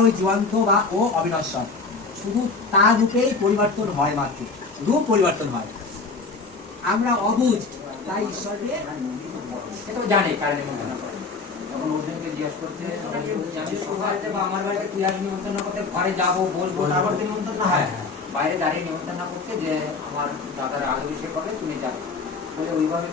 ওই জীবন্ত বা ও অবিনশ্বর, শুধু তার রূপেই পরিবর্তন হয়, মাত্র রূপ পরিবর্তন হয়। আমরা অবুঝ, তাই ঈশ্বরকে এটাও জানে কারণ নিমন্ত্রণ করে। তখন অর্জুনকে জিজ্ঞেস করছে আমি সকালে বা আমার বাড়িতে তুই আজ নিমন্ত্রণ করতে ঘরে যাবো বলবো, তারপর নিমন্ত্রণ হয় বাইরে দাঁড়িয়ে নিমন্ত্রণ করছে যে আমার দাদার আলোভিষেক হবে তুমি যাবে বলে ওইভাবে